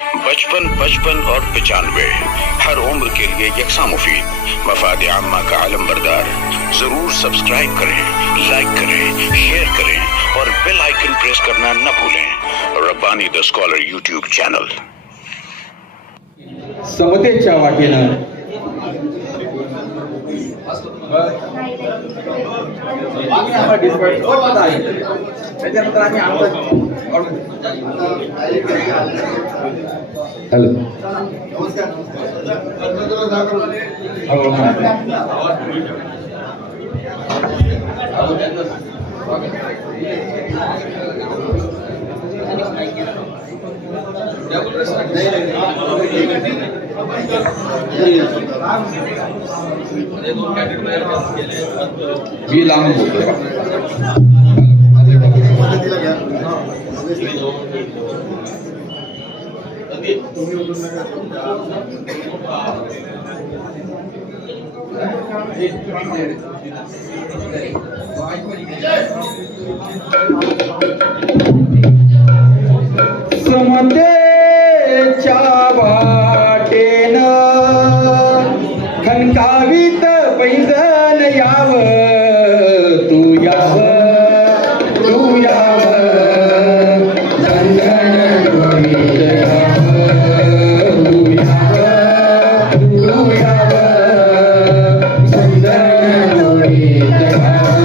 55 55 और 95 हर उम्र के लिए यकसा मुफीद, मफाद आम्मा का आलम बरदार। जरूर सब्सक्राइब करें, लाइक करें, शेयर करें और बेल आइकन प्रेस करना न भूलें। Rabbani the scholar YouTube channel. समतेच्या वाटेनं त्याच्यानंतर आम्ही हॅलो मी लांब बोलतो समतेच्या वाटेनं खनकावित पैंजण याव, तू याव, तू याव, धनधन डोळीत याव, तू याव, तू याव, धनधन डोळीत याव.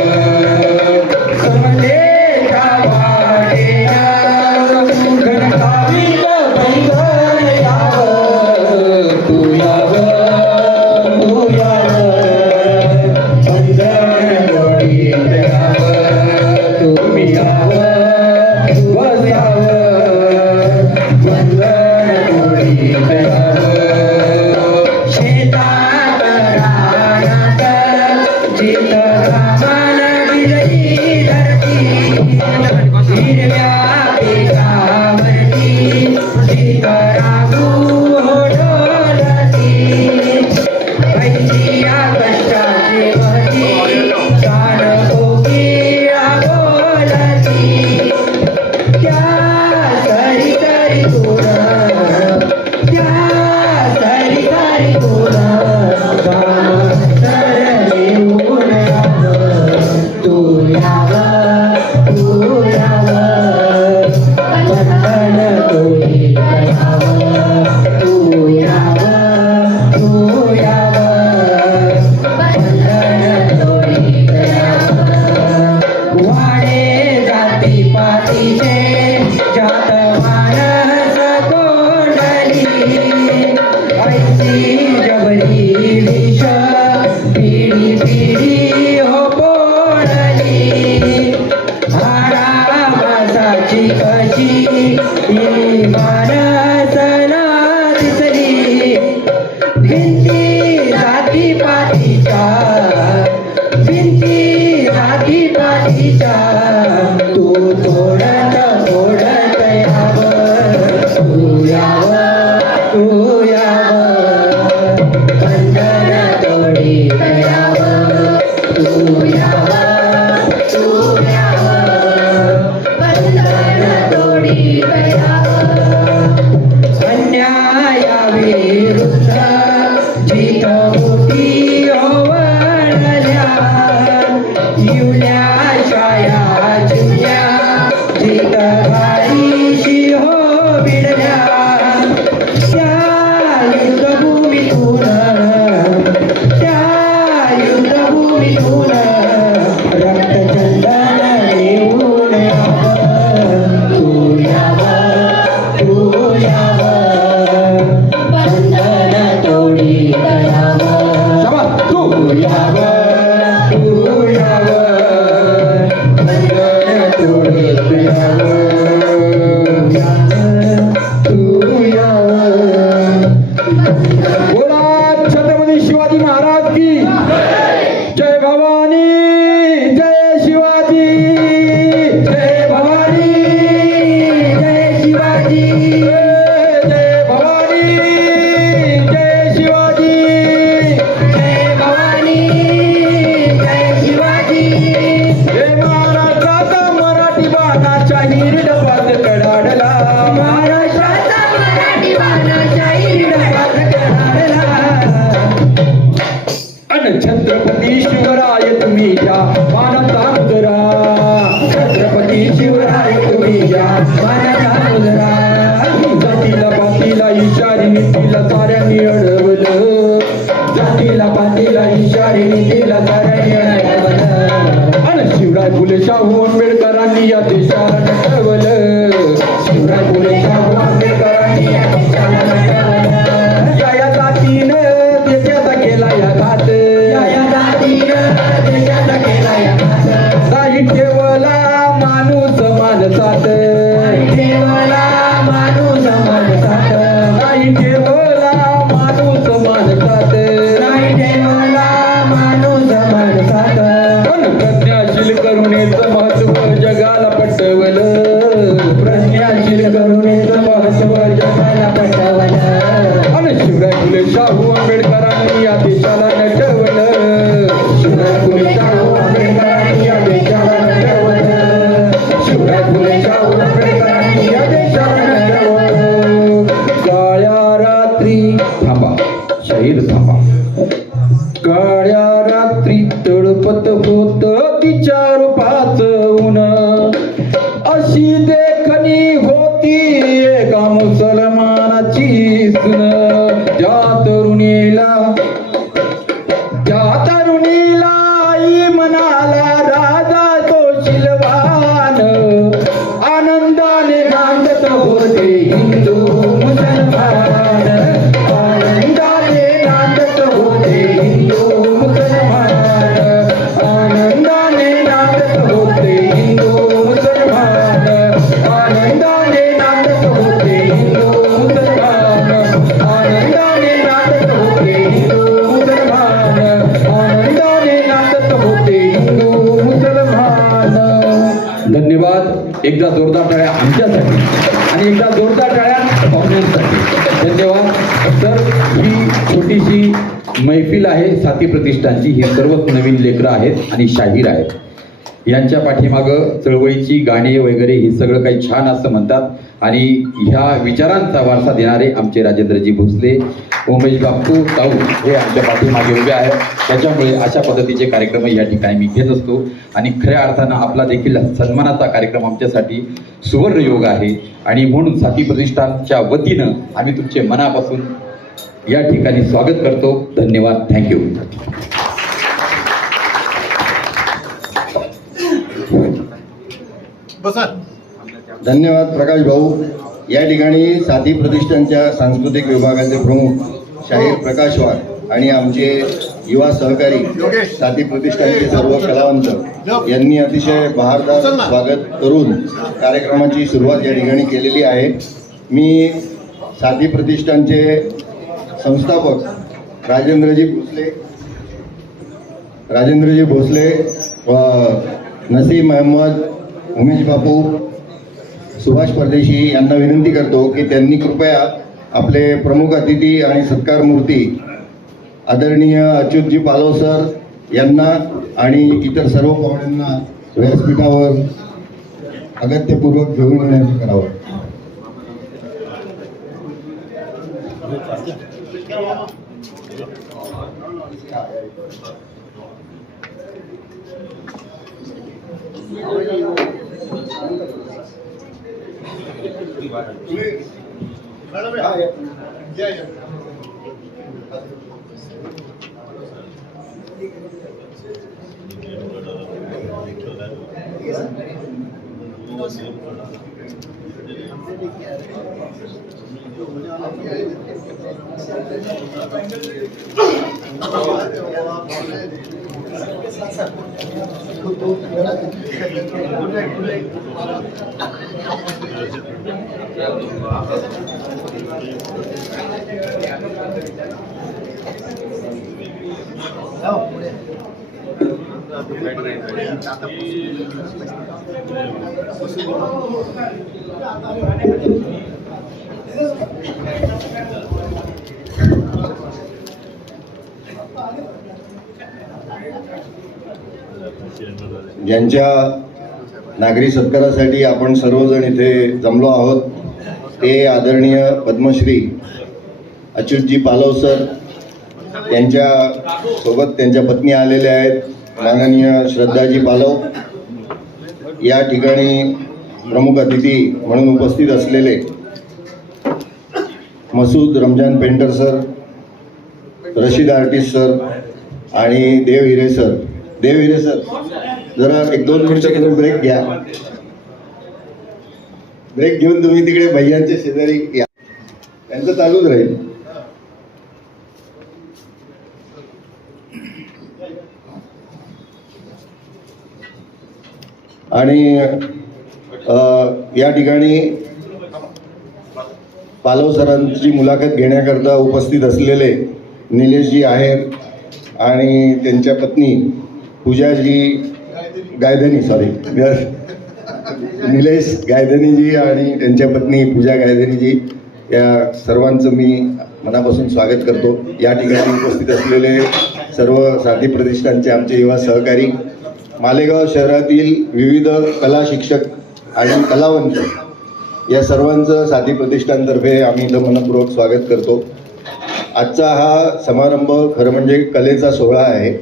समतेच्या वाटेनं खनकावित पैंजण याव, तू याव, तू याव, धनधन डोळीत याव, तुम्ही याव, वर याव, धनधन डोळीत याव. शेतात रानात जिथं घामान विजयी धरती, हिरव्या पिकावरती जिथं रागू डोलती, ऐशी या कष्टाची महती शान कोकिळा बोलती. त्या सरी सरी तुर, त्या सरी सरी तुर, तर येऊन याव, तू याव, तू याव, बंधन तोडीत याव, तू याव, तू याव, बंधन तोडीत याव. वाडे जाती पातीचे जात मानस कोंडली, ऐसी जबरी विष पिढी पिढी हो पोळली. हाडा मासाची कशी ही मानसना दिसली, भिंती जाती पातीच्या, भिंती जाती पातीच्या, तू तोडत तोडत याव, तू याव, तू याव, बंधन तोडीत याव, तू याव, तू याव, बंधन तोडीत याव. अन्यायाविरुद्ध छत्रपती शिवराय तुम्ही या मानाचा मुजरा, छत्रपती शिवराय तुम्ही या मानाचा मुजरा. जातीला पातीला इशारी नीतीला साऱ्यांनी अडवलं, जातीला पातीला इशारी नीतीला साऱ्यांनी अडवलं. आणि शिवराय फुले शाहू आंबेडकरांनी या देशाला नटवलं, शिवराय फुले शाहू आंबेडकरांनी या देशाला नटवलं. या जातीनं देशाचा केला या घात, या जातीनं देशाचा केला या घात. नाही ठेवला माणूस माणसात, नाही ठेवला माणूस माणसात, नाही ठेवला माणूस माणसात, नाही ठेवला माणूस माणसात. पण प्रज्ञाशील करुणेचं महत्व जगाला पटवलं, प्रज्ञाशील करुणेचं महत्व जगाला पटवलं. आणि शिवराय फुले शाहू आंबेडकरांनी या देशाला नटवलं, शिवराय फुले शाहू आंबेडकरांनी या देशाला नटवलं, शिवराय फुले शाहू आंबेडकरांनी या देशाला नटवलं. काळ्या रात्री थांबा, शहीद थांबा. काळ्या रात्री तळपत होत तिच्या रूपाचं ऊन, अशी देखणी होती एका मुसलमानाची सून. त्या तरुणीला आई म्हणाला राजा तो शिलवान, आनंदाने नांदत होते हिंदू मुसलमान, आनंदाने नांदत होते हिंदू मुसलमान, आनंदाने नांदत होते हिंदू मुसलमान, आनंदाने नांदत होते हिंदू मुसलमान, आनंदाने नांदत होते हिंदू मुसलमान, आनंदाने नांदत होते हिंदू मुसलमान. धन्यवाद. एकदा जोरदार टाळ्या आमच्यासाठी आणि एकदा जोरदार टाळ्या पाहुण्यांसाठी. धन्यवाद. तर ही छोटीशी मैफिल आहे साथी प्रतिष्ठानची. ही सर्वच नवीन लेकरं आहेत आणि शाहीर आहेत. यांच्या पाठीमागं चळवळीची गाणी वगैरे हे सगळं काही छान असं म्हणतात. आणि ह्या विचारांचा वारसा देणारे आमचे राजेंद्रजी भोसले, उमेश बापू ताऊ हे आमच्या पाठीमागे उभे आहेत. त्याच्यामुळे अशा पद्धतीचे कार्यक्रम या ठिकाणी मी घेत असतो. आणि खऱ्या अर्थानं आपला देखील सन्मानाचा कार्यक्रम आमच्यासाठी सुवर्ण योग आहे. आणि म्हणून साथी प्रतिष्ठानच्या वतीनं आम्ही तुमचे मनापासून या ठिकाणी स्वागत करतो. धन्यवाद. थँक्यू. धन्यवाद प्रकाश भाऊ. या ठिकाणी साथी प्रतिष्ठानच्या सांस्कृतिक विभागाचे प्रमुख शाहीर प्रकाश वाघ आणि आमचे युवा सहकारी साथी प्रतिष्ठानचे सर्व कलावंत यांनी अतिशय बहारदार स्वागत करून कार्यक्रमाची सुरुवात या ठिकाणी केलेली आहे. मी साथी प्रतिष्ठानचे संस्थापक राजेंद्रजी भोसले व नसीम अहमद, उमेश बापू, सुभाष परदेशी यांना विनंती करतो की त्यांनी कृपया आपले प्रमुख अतिथी आणि सत्कार मूर्ती आदरणीय अच्युतजी पालव सर यांना आणि इतर सर्व पाहुण्यांना व्यासपीठावर अगत्यपूर्वक घेऊन येण्याचं करावं. ज्यांच्या नागरी सत्कारासाठी आपण सर्वजण इथे जमलो आहोत ते आदरणीय पद्मश्री अच्युतजी पालव सर, त्यांच्या सोबत त्यांच्या पत्नी आलेल्या आहेत, माननीय श्रद्धाजी पालव. या ठिकाणी प्रमुख अतिथी म्हणून उपस्थित असलेले Masood Ramzan Painter sir, Rashid Artist sir आणि देव हिरे सर. देव हिरे सर, जरा 1-2 मिनिटं ब्रेक घ्या. ब्रेक घेऊन तुम्ही तिकडे भैयांच्या शेजारी या, त्यांचं चालूच राहील. आणि या ठिकाणी पालव सरांची मुलाखत घेण्याकरता उपस्थित असलेले निलेशजी आहेर आणि त्यांच्या पत्नी पूजाजी गायधनी, निलेश गायधनीजी आणि त्यांच्या पत्नी पूजा गायधनीजी, या सर्वांचं मी मनापासून स्वागत करतो. या ठिकाणी उपस्थित असलेले सर्व साथी प्रतिष्ठानचे आमचे युवा सहकारी, मालेगाव शहरातील विविध कला शिक्षक आणि कलावंत, या सर्वांचं साथी प्रतिष्ठानतर्फे आम्ही इथं मनपूर्वक स्वागत करतो. आजचा हा समारंभ खरं म्हणजे कलेचा सोहळा आहे.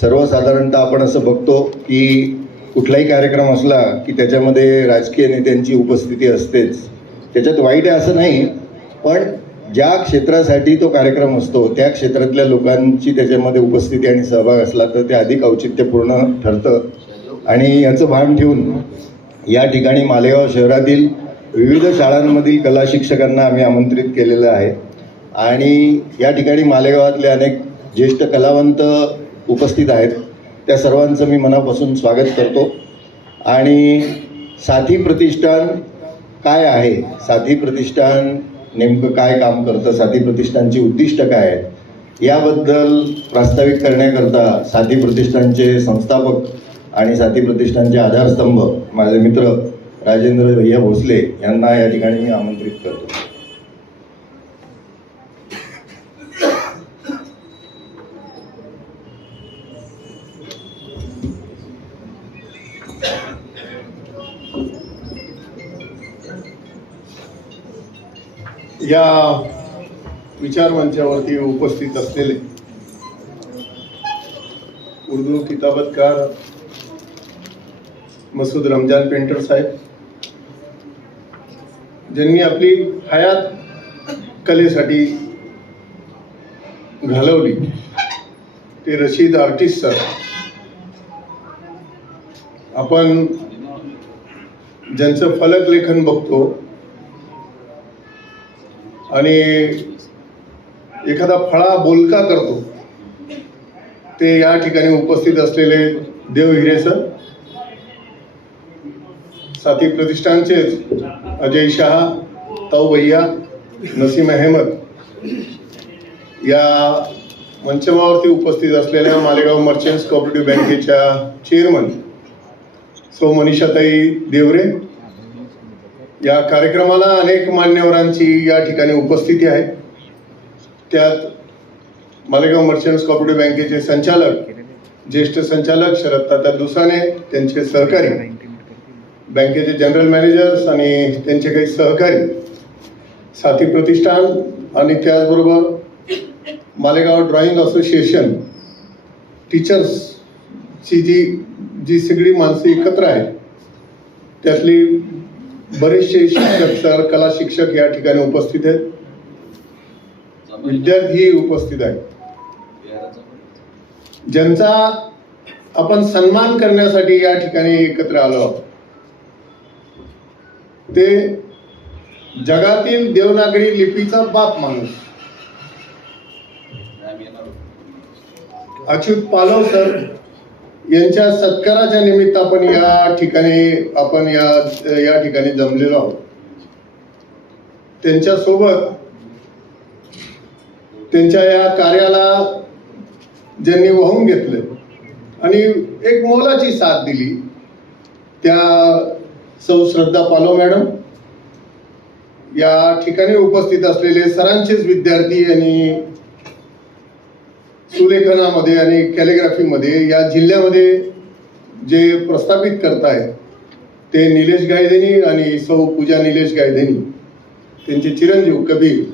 सर्वसाधारणतः आपण असं बघतो की कुठलाही कार्यक्रम असला की त्याच्यामध्ये राजकीय नेत्यांची उपस्थिती असतेच. त्याच्यात वाईट आहे असं नाही, पण ज्या क्षेत्रासाठी तो कार्यक्रम असतो त्या क्षेत्रातल्या लोकांची त्याच्यामध्ये उपस्थिती आणि सहभाग असला तर ते अधिक औचित्यपूर्ण ठरतं. आणि याचं भान ठेवून या ठिकाणी मालेगाव शहरातील विविध शाळांमधील कला शिक्षकांना आम्ही आमंत्रित केलेलं आहे. आणि या ठिकाणी मालेगावातले अनेक ज्येष्ठ कलावंत उपस्थित आहेत. त्या सर्वांचं मी मनापासून स्वागत करतो. आणि साथी प्रतिष्ठान काय आहे, साथी प्रतिष्ठान नेमकं काय काम करतं, साथी प्रतिष्ठानची उद्दिष्ट काय आहेत, याबद्दल प्रास्ताविक करण्याकरता साथी प्रतिष्ठानचे संस्थापक आणि साथी प्रतिष्ठानचे आधारस्तंभ माझे मित्र राजेंद्र भैया भोसले यांना या ठिकाणी मी आमंत्रित करतो. या विचारमंचावरती उपस्थित असलेले उर्दू किताबतकार मसूद रमजान पेंटर साहेब, ज्यांनी आपली हयात कलेसाठी घालवली, ते रशीद आर्टिस्ट सर. आपण ज्यांचं फलक लेखन बघतो आणि एखादा फळा बोलका करतो, ते या ठिकाणी उपस्थित असलेले देव हिरे सर, साथी प्रतिष्ठानचेच अजय शहा, ताऊ भैया, नसीम अहमद, या मंचमावरती उपस्थित असलेल्या मालेगाव मर्चंट्स कोऑपरेटिव्ह बँकेच्या चेअरमन सौ मनीषाताई देवरे. या कार्यक्रमाला अनेक मान्यवरांची या ठिकाणी उपस्थिती आहे. त्यात मालेगाव मर्चंट्स कोऑपरेटिव्ह बँकेचे संचालक, ज्येष्ठ संचालक शरद तात्या दुसाने, त्यांचे सहकारी, बँकेचे जनरल मॅनेजर्स आणि त्यांचे काही सहकारी, साथी प्रतिष्ठान आणि त्याचबरोबर मालेगाव ड्रॉइंग असोसिएशन, टीचर्सची जी सगळी माणसं एकत्र आहेत, त्यातली बरेचसे शिक्षक सर, कला शिक्षक या ठिकाणी उपस्थित आहेत, विद्यार्थी उपस्थित आहेत, ज्यांचा आपण सन्मान करण्यासाठी या ठिकाणी एकत्र आलो आहोत. ते जगातील देवनागरी लिपीचा बाप माणूस अच्युत पालव सर यांच्या सत्काराच्या निमित्त आपण या ठिकाणी जमलेलो आहोत. त्यांच्यासोबत त्यांच्या या कार्याला ज्यांनी वाहून घेतलं आणि एक मोलाची साथ दिली, त्या सौ श्रद्धा पालव मॅडम, या ठिकाणी उपस्थित असलेले सरांचेच विद्यार्थी आणि सुलेखनामध्ये आणि कॅलिग्राफीमध्ये या जिल्ह्यामध्ये जे प्रस्थापित करतायत ते निलेश गायधनी आणि सौ पूजा निलेश गायधनी, त्यांचे चिरंजीव कबीर.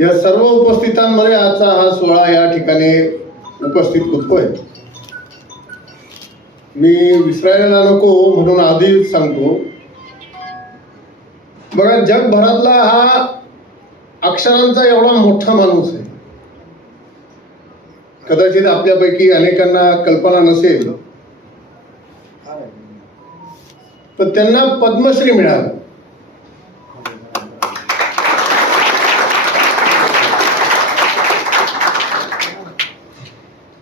या सर्व उपस्थितांमध्ये आजचा हा सोहळा या ठिकाणी उपस्थित होतोय. मी विसरायला नको म्हणून आधीच सांगतो, बघा जगभरातला हा अक्षरांचा एवढा मोठा माणूस आहे. कदाचित आपल्यापैकी अनेकांना कल्पना नसेल, तर त्यांना पद्मश्री मिळाला.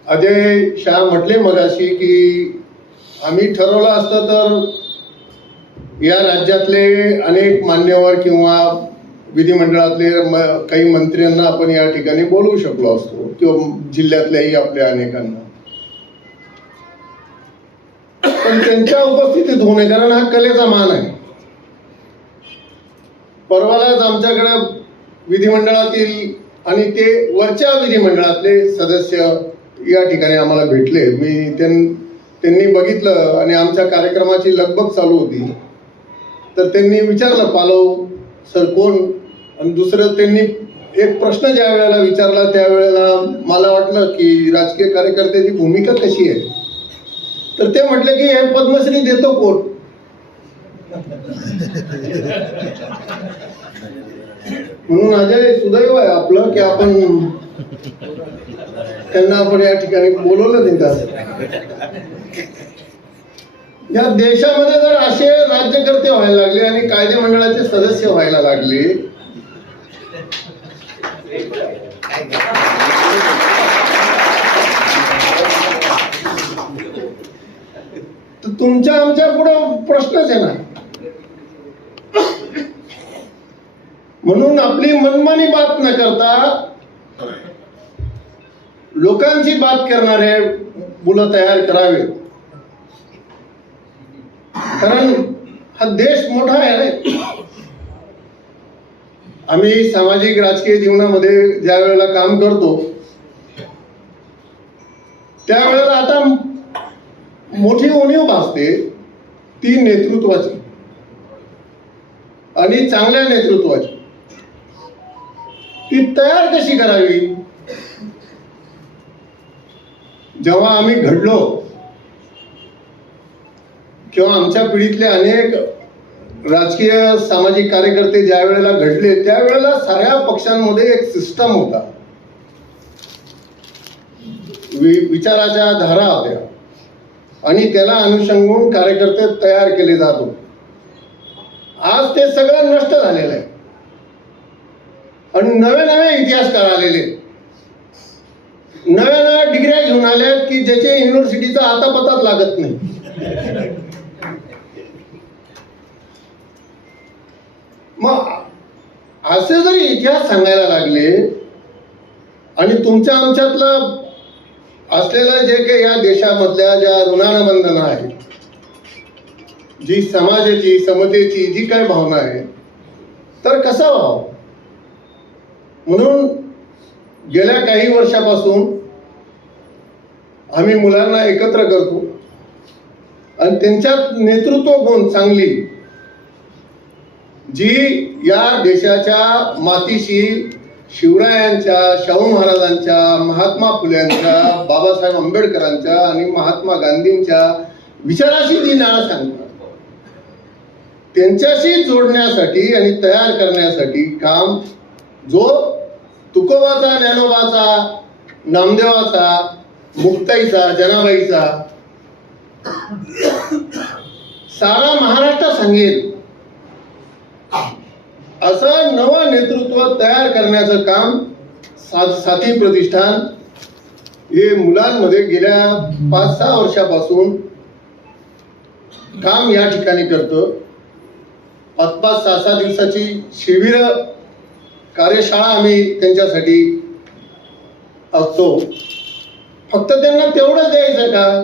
अजय शाह म्हटले मगाशी की आम्ही ठरवलं असतं तर या राज्यातले अनेक मान्यवर किंवा विधिमंडळातले काही मंत्र्यांना आपण या ठिकाणी बोलवू शकलो असतो किंवा जिल्ह्यातल्याही आपल्या अनेकांना, पण त्यांच्या उपस्थितीत होऊ नये, कारण हा कलेचा मान आहे. परवालाच आमच्याकडे विधिमंडळातील आणि ते वरच्या विधिमंडळातले सदस्य या ठिकाणी आम्हाला भेटले. त्यांनी बघितलं आणि आमच्या कार्यक्रमाची लगबग चालू होती, तर त्यांनी विचारलं पालव सर कोण, आणि दुसरं त्यांनी एक प्रश्न ज्या वेळेला विचारला त्यावेळेला मला वाटलं की राजकीय कार्यकर्त्याची भूमिका कशी आहे, तर ते म्हटले की हे पद्मश्री देतो कोण. म्हणून अजय सुदैव आहे आपलं की आपण त्यांना आपण या ठिकाणी बोलवलं नाही. या देशामध्ये जर असे राज्यकर्ते व्हायला लागले आणि कायदे मंडळाचे सदस्य व्हायला लागले, तर तुमच्या आमच्या पुढे प्रश्नच आहे ना. म्हणून आपली मनमानी बात न करता लोकांची बात करणारे मुलं तयार करावे, कारण हा देश मोठा आहे रे. आम्ही सामाजिक राजकीय जीवनामध्ये ज्या वेळेला काम करतो त्यावेळेला आता मोठी उणीव भासते ती नेतृत्वाची आणि चांगल्या नेतृत्वाची. ती तयार कशी करावी. जेव्हा आम्ही घडलो किंवा आमच्या पिढीतले अनेक राजकीय सामाजिक कार्यकर्ते ज्या वेळेला घडले त्यावेळेला साऱ्या पक्षांमध्ये एक सिस्टम होता, विचाराच्या धारा होत्या आणि त्याला अनुषंगून कार्यकर्ते तयार केले जात होते. आज ते सगळं नष्ट झालेलं आहे आणि नवे नवे इतिहासकार आलेले, नव्या नव्या डिग्र्या घेऊन आल्या की ज्याचे युनिव्हर्सिटीचा आता पताच लागत नाही. मग असे जरी इतिहास सांगायला लागले आणि तुमच्या आमच्यातलं असलेलं जे काही या देशामधल्या ज्या ऋणानुबंधनं आहेत, जी समाजाची समतेची जी काय भावना आहे, तर कसा व्हावं. म्हणून गेल्या काही वर्षापासून आम्ही मुलांना एकत्र करतो आणि त्यांच्यात नेतृत्व गुण चांगली जी या देशाच्या मातीशी शिवरायांच्या, शाहू महाराजांच्या, महात्मा फुल्यांच्या, बाबासाहेब आंबेडकरांच्या आणि महात्मा गांधींच्या विचाराशी जी नाळं सांगतात त्यांच्याशी जोडण्यासाठी आणि तयार करण्यासाठी काम जो तुकोबाचा, ज्ञानोबाचा, नामदेवाचा, मुक्ताईचा, जनाबाईचा सारा महाराष्ट्र सांगेल असं नवं नेतृत्व तयार करण्याचं काम साथी प्रतिष्ठान हे मुलांमध्ये गेल्या 5-6 वर्षापासून काम या ठिकाणी करतं. 5-5, 6-6 दिवसाची शिबिर कार्यशाळा आम्ही त्यांच्यासाठी असतो. फक्त त्यांना तेवढं द्यायचं का,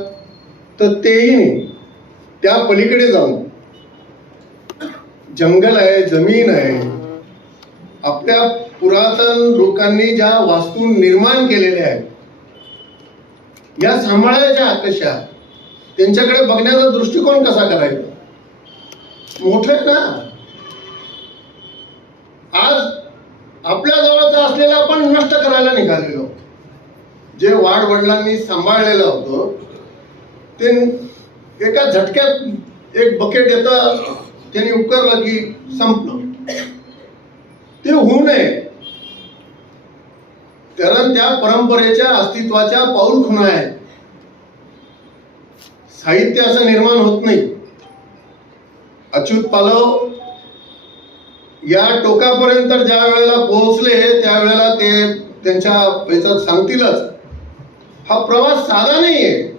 तर तेही नाही, त्या पलीकडे जाऊन जंगल आहे, जमीन आहे, आपल्या पुरातन लोकांनी ज्या वास्तू निर्माण केलेल्या आहेत या सांभाळायच्या कशा, त्यांच्याकडे बघण्याचा दृष्टिकोन कसा करायचा. मोठं ना आज आपल्या जवळचा असलेलं आपण नष्ट करायला निघालेलो. जे वाढ वडिलांनी सांभाळलेलं होतं ते एका झटक्यात एक बकेट येतं, त्यांनी उकरलं की संपलं. ते होऊ नये कारण त्या परंपरेच्या अस्तित्वाच्या पाऊलखुणा आहेत. साहित्य असं निर्माण होत नाही. अच्युत पालव या टोकापर्यंत ज्या वेळेला पोहोचले त्यावेळेला ते त्यांच्या याच्यात सांगतीलच, हा प्रवास साधा नाहीये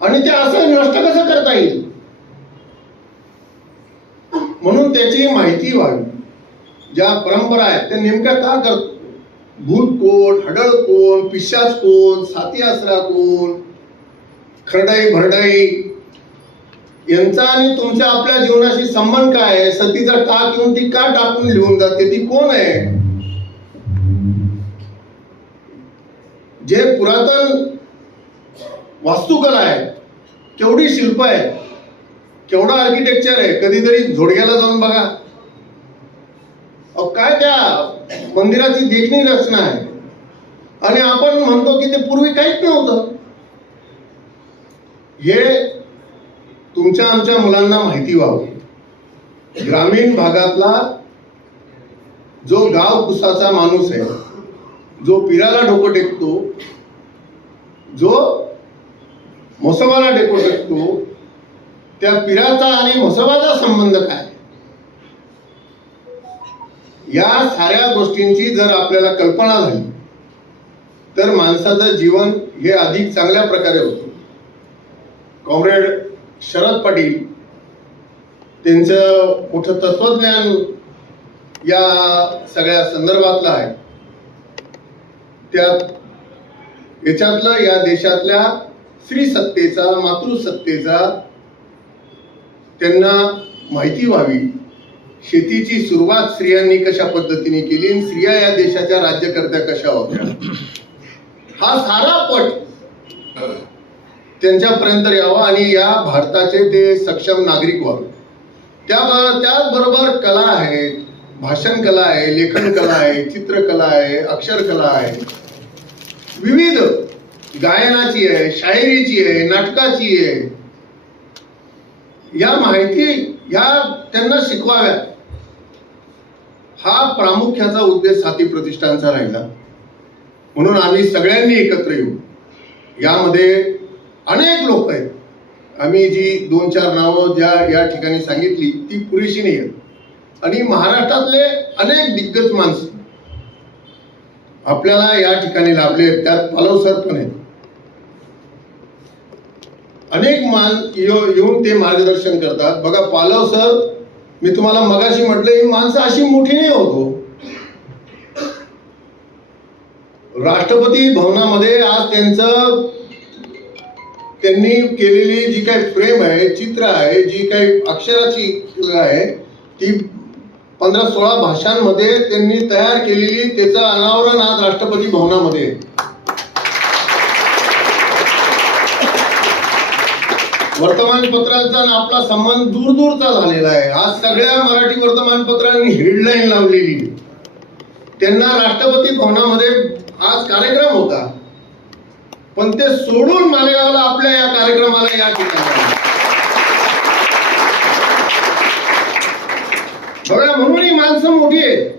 आणि ते असं नष्ट कसं करता येईल म्हणून त्याची माहिती व्हावी. ज्या परंपरा आहेत त्या नेमक्या का करतो, भूत कोण, हडळ कोण, पिशाच कोण, साती आसरा कोण, खरडाई भरडाई यांचा आणि तुमच्या आपल्या जीवनाशी संबंध काय आहे, सतीचा टाक येऊन ती का टाकून लिहून जाते, ती कोण आहे. जे पुरातन वास्तुकला आहे, केवढी शिल्प आहे, केवढा आर्किटेक्चर आहे, कधीतरी झोडग्याला जाऊन बघा. काय त्या मंदिराची देखणी रचना आहे आणि आपण म्हणतो की ते पूर्वी काहीच नव्हतं. हे तुमच्या आमच्या मुलांना माहिती व्हावं. ग्रामीण भागातला जो गाव कुसाचा माणूस आहे, जो पिराला डोकं टेकतो, जो म्हसोबाला डोकं टेकतो, त्या पिराचा आणि म्हसोबाचा संबंध काय, या साऱ्या गोष्टींची जर आपल्याला कल्पना झाली तर माणसाचं जीवन हे अधिक चांगल्या प्रकारे होतं. कॉम्रेड शरद पाटील त्यांचं मोठं तत्वज्ञान या सगळ्या संदर्भातलं आहे. त्यात याच्यातलं या देशातल्या स्त्री सत्तेचा, मातृसत्तेचा त्यांना माहिती व्हावी. शेतीची सुरुवात स्त्रियांनी कशा पद्धतीने केली, स्त्रिया या देशाच्या राज्यकर्त्या कशा होत्या, हा सारा पट त्यांच्यापर्यंत यावा आणि या भारताचे ते सक्षम नागरिक व्हावे. त्याचबरोबर कला आहे, भाषण कला आहे, लेखन कला आहे, चित्रकला आहे, अक्षरकला आहे, विविध गायनाची आहे, शायरीची आहे, नाटकाची आहे. या माहिती ह्या त्यांना शिकवाव्या, हा प्रामुख्याचा उद्देश साथी प्रतिष्ठानचा राहिला. म्हणून आम्ही सगळ्यांनी एकत्र येऊ. यामध्ये अनेक लोक आहेत. आम्ही जी 2-4 नावं ज्या या ठिकाणी सांगितली ती पुरेशी नाही आहेत आणि महाराष्ट्रातले अनेक दिग्गज माणसं आपल्याला या ठिकाणी लाभले. त्यात पालव सर पण आहेत. अनेक येऊन ते मार्गदर्शन करतात. बघा पालव सर, मी तुम्हाला मगाशी म्हटलं ही माणसं अशी मोठी नाही होतो. राष्ट्रपती भवनामध्ये आज त्यांनी केलेली जी काही फ्रेम आहे, चित्र आहे, जी काही अक्षराची आहे, ती 15-16 भाषांमध्ये त्यांनी तयार केलेली, त्याचं अनावरण आज राष्ट्रपती भवनामध्ये. वर्तमानपत्रांचा आपला संबंध दूरचा झालेला आहे. आज सगळ्या मराठी वर्तमानपत्रांनी हेडलाईन लावलेली. त्यांना राष्ट्रपती भवनामध्ये आज कार्यक्रम होता, पण ते सोडून मालेगावला आपल्या या कार्यक्रमाला या ठिकाणी बघा. म्हणून ही माणसं मोठी आहेत.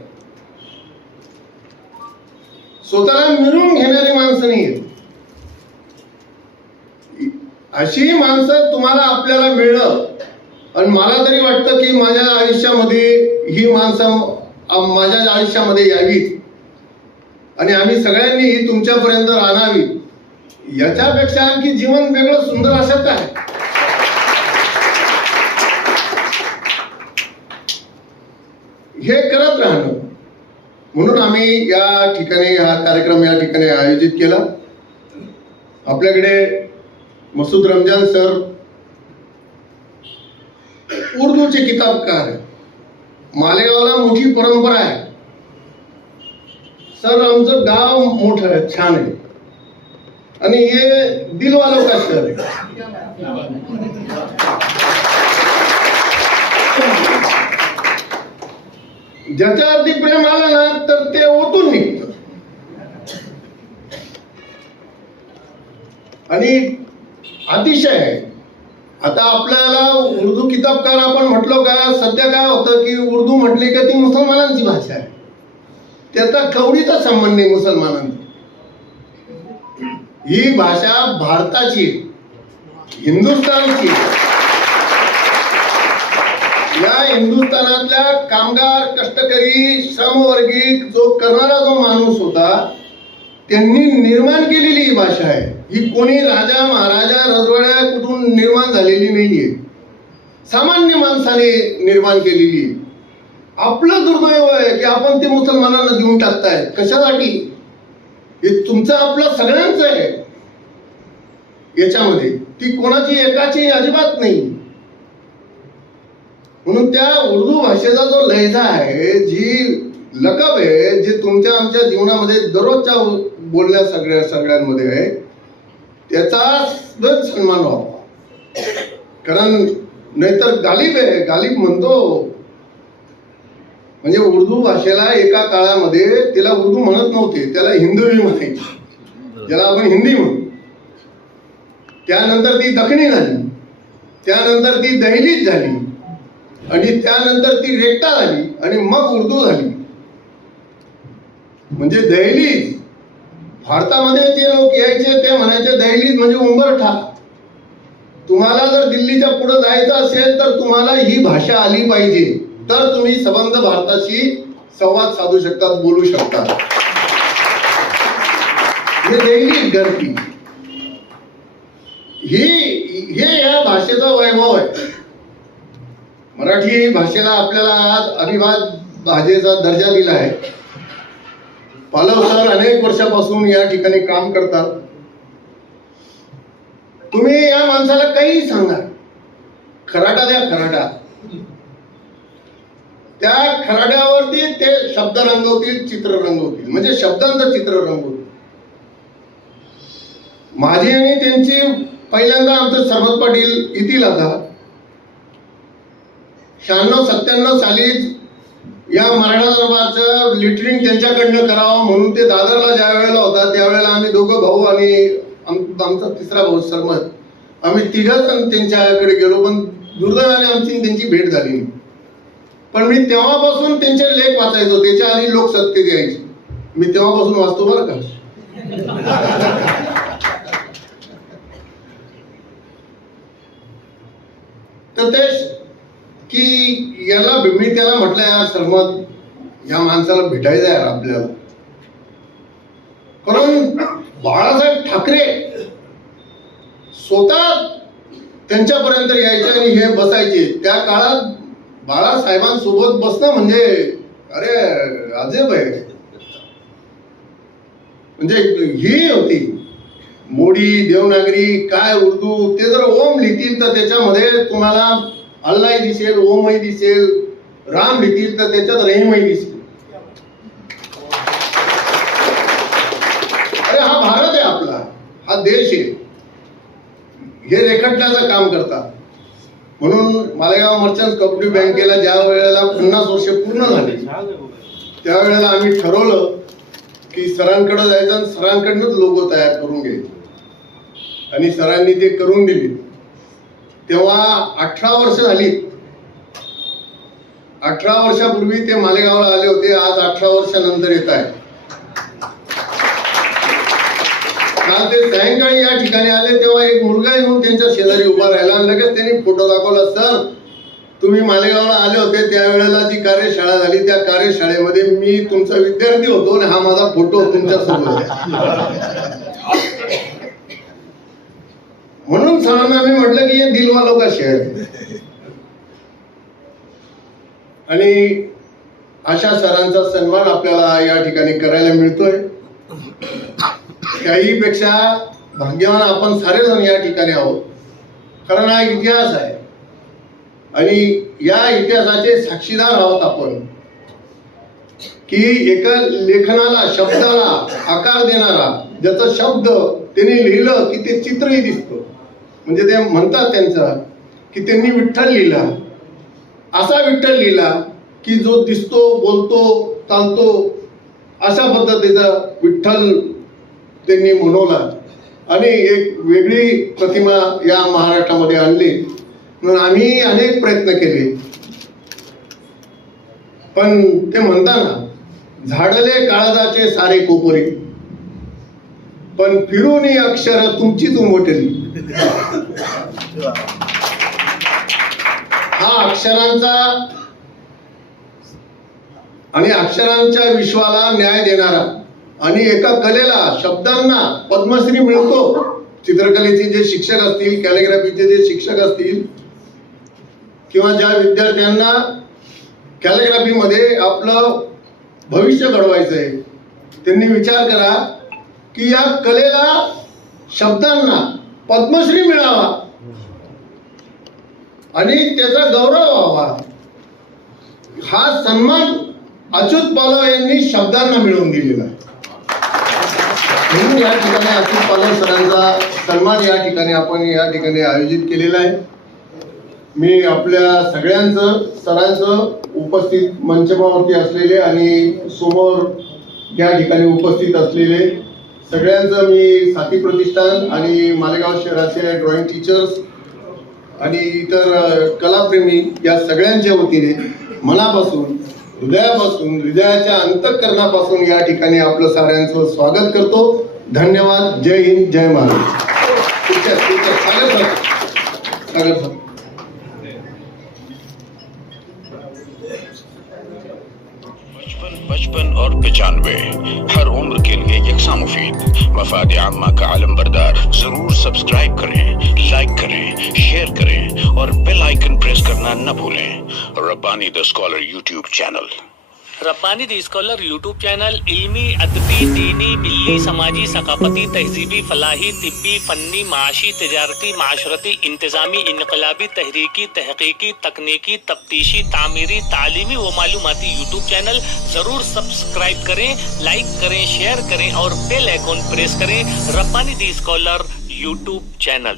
स्वतःला मिळवून घेणारी माणसं नाही आहेत. अशी माणसं तुम्हाला आपल्याला मिळणं, आणि मला तरी वाटतं की माझ्या आयुष्यामध्ये ही माणसं माझ्या आयुष्यामध्ये यावीत आणि आम्ही सगळ्यांनी ही तुमच्यापर्यंत आणावी. याच्यापेक्षा आणखी जीवन वेगळं सुंदर असत आहे. हे करत राहणं. म्हणून आम्ही या ठिकाणी हा कार्यक्रम या ठिकाणी आयोजित केला. आपल्याकडे मसूद रमजान सर उर्दूचे किताबकार, मालेगावला मोठी परंपरा आहे. सर आमचं गाव मोठं आहे, छान आहे आणि हे दिलवालों का शहर आहे. ज्याच्यावरती प्रेम आलं ना तर ते ओतून निघतं. आणि अतिशय आता आपल्याला उर्दू किताबकार आपण म्हटलो का, सध्या काय होतं की उर्दू म्हटली का ती मुसलमानांची भाषा आहे, त्याचा कवडीचा संबंध नाही मुसलमानांचा. ही भाषा भारताची, हिंदुस्थानची. या हिंदुस्थानातल्या कामगार, कष्टकरी, श्रमवर्गी जो करणारा जो माणूस होता त्यांनी निर्माण केलेली ही भाषा आहे. ही कोणी राजा महाराजा रजवाड्या कुठून निर्माण झालेली नाहीये, सामान्य माणसाने निर्माण केलेली. आपलं दुर्दैव आहे की आपण ते मुसलमानांना देऊन टाकताय. कशासाठी? हे तुमचं आपलं सगळ्यांचं आहे. याच्यामध्ये ती कोणाची एकाची अजिबात नाही. म्हणून त्या उर्दू भाषेचा जो लहजा आहे, जी लकब आहे, जे तुमच्या आमच्या जीवनामध्ये दररोजच्या बोलण्या सगळ्यांमध्ये आहे, त्याचा सन्मान व्हावा. कारण नाहीतर गालिब आहे, गालिब म्हणतो. म्हणजे उर्दू भाषेला एका काळामध्ये तिला उर्दू म्हणत नव्हते, त्याला हिंदवी म्हणायची, ज्याला आपण हिंदी म्हणतो. त्यानंतर ती दखनी झाली, त्यानंतर ती दहलीज झाली, आणि त्यानंतर ती रेक्टा झाली, आणि मग उर्दू झाली. म्हणजे दहलीज, भारतामध्ये जे लोक यायचे ते म्हणायचे दहलीज म्हणजे उंबरठा. तुम्हाला जर दिल्लीच्या पुढे जायचं असेल तर तुम्हाला ही भाषा आली पाहिजे, तर तुम्ही संबंध भारताशी संवाद साधू शकतात, बोलू शकतात. हे दहलीज गर्दी, हे या भाषेचा वैभव आहे. मराठी भाषेला आपल्याला आज अभिवाद भाषेचा दर्जा दिला आहे. पालव सर अनेक वर्षापासून या ठिकाणी काम करतात. तुम्ही या माणसाला काही सांगा, खराटा द्या, खराटा. त्या खराड्यावरती ते शब्द रंगवतील, चित्र रंगवतील, म्हणजे शब्दांचं चित्र रंगवतील. माझी आणि त्यांची पहिल्यांदा आमचं सरमत पाटील येथील आता 96-97 साली या मराठा दरबारचं लिटरिंग त्यांच्याकडनं करावं म्हणून ते दादरला ज्या वेळेला होता त्यावेळेला आम्ही दोघं भाऊ आणि आमचा तिसरा भाऊ सरमत, आम्ही तिघं त्यांच्याकडे गेलो. पण दुर्दैवाने आमची त्यांची भेट झाली नाही. पण मी तेव्हापासून त्यांचे लेख वाचायचो. त्याच्या आधी लोकसत्तेत यायचे, मी तेव्हापासून वाचतो बरं का. तर ते की याला मी त्याला म्हटलं, यार सरमत, या माणसाला भेटायचं आहे आपल्याला. कारण बाळासाहेब ठाकरे स्वतः त्यांच्यापर्यंत यायचे आणि हे बसायचे. त्या काळात बाळासाहेबांसोबत बसणं म्हणजे अरे अजब आहे. म्हणजे ही होती मोडी, देवनागरी, काय उर्दू. ते जर ओम लिहितील तर त्याच्यामध्ये तुम्हाला अल्लाही दिसेल, ओमही दिसेल. राम लिहितील तर त्याच्यात रहीमही दिसेल. अरे हा भारत आहे आपला, हा देश आहे. हे रेखाटण्याचं काम करतात. म्हणून मालेगाव मर्चंट्स कोऑपरेटिव्ह बँकेला ज्या वेळेला 50 वर्ष पूर्ण झाली त्यावेळेला आम्ही ठरवलं की सरांकडे जायचं आणि सरांकडनंच लोगो तयार करून घ्यायचे. आणि सरांनी ते करून दिले. तेव्हा 18 वर्ष झाली. 18 वर्षापूर्वी ते मालेगावला आले होते. आज 18 वर्षानंतर येत आहे. काल ते सायंकाळी या ठिकाणी आले तेव्हा एक मुलगा येऊन त्यांच्या शेजारी उभा राहिला आणि लगेच त्यांनी फोटो दाखवला. सर, तुम्ही मालेगावला आले होते त्यावेळेला जी कार्यशाळा झाली त्या कार्यशाळेमध्ये मी तुमचा विद्यार्थी होतो आणि हा माझा फोटो तुमच्यासोबत. म्हणून सरांना मी म्हटलं की हे दिलवालों का शहर आहे. आणि अशा सरांचा सन्मान आपल्याला या ठिकाणी करायला मिळतोय. त्याहीपेक्षा भाग्यवान आपण सारेजण या ठिकाणी आहोत. कारण हा इतिहास आहे आणि या इतिहासाचे साक्षीदार आहोत आपण. की एका लेखनाला, शब्दाला आकार देणारा, ज्याचा शब्द त्यांनी लिहिलं की ते चित्रही दिसतं. म्हणजे ते म्हणतात त्यांचं की त्यांनी विठ्ठल लिहिला, असा विठ्ठल लिहिला की जो दिसतो, बोलतो, चालतो अशा पद्धतीचा विठ्ठल त्यांनी मनवला आणि एक वेगळी प्रतिमा या महाराष्ट्रामध्ये आणली. म्हणून आम्ही अनेक प्रयत्न केले, पण ते म्हणताना झाडले काळजाचे सारे कोपरी, पण फिरून ही अक्षर तुमचीच उमटली. हा अक्षरांचा आणि अक्षरांच्या विश्वाला न्याय देणारा आणि एका कलेला, शब्दांना पद्मश्री मिळतो. चित्रकलेचे जे शिक्षक असतील, कॅलिग्राफीचे जे शिक्षक असतील, किंवा ज्या विद्यार्थ्यांना कॅलिग्राफीमध्ये आपलं भविष्य घडवायचं आहे, त्यांनी विचार करा की या कलेला, शब्दांना पद्मश्री मिळावा आणि त्याचा गौरव व्हावा. हा सन्मान अच्युत पालव यांनी शब्दांना मिळवून दिलेला आहे. म्हणून या ठिकाणी अच्युत पालव सरांचा सन्मान या ठिकाणी आपण या ठिकाणी आयोजित केलेला आहे. मी आपल्या सगळ्यांचं, सरांचं, उपस्थित मंचमावरती असलेले आणि समोर या ठिकाणी उपस्थित असलेले सगळ्यांचं मी साथी प्रतिष्ठान आणि मालेगाव शहराचे ड्रॉइंग टीचर्स आणि इतर कलाप्रेमी या सगळ्यांच्या वतीने मनापासून, हृदयापासून, हृदयाच्या अंतःकरणापासून या ठिकाणी आपलं साऱ्यांचं स्वागत करतो. धन्यवाद. जय हिंद, जय महाराष्ट्र. स्वागत सर. बचपन और 95 हर उम्र के लिए यकसा मुफीद मफाद आम्मा का आलम बरदार. जरूर सब्सक्राइब करें, लाइक करें, शेयर करें और बेल आइकन प्रेस करना न भूलें. Rabbani the scholar YouTube channel. Rabbani the scholar YouTube channel इल्मी, अदबी, दीनी, मिल्ली, समाजी, सकाफती, तहजीबी, फलाही, तिब्बी, फन्नी, माशी, तिजारती, माशरती, इंतज़ामी, इनकलाबी, तहरीकी, तहकीकी, तकनीकी, तफ्तीशी, तामीरी, तालीमी व मालूमाती यूट्यूब चैनल ज़रूर सब्सक्राइब करें, लाइक करें, शेयर करें और बेल आइकन प्रेस करें. Rabbani the scholar YouTube channel.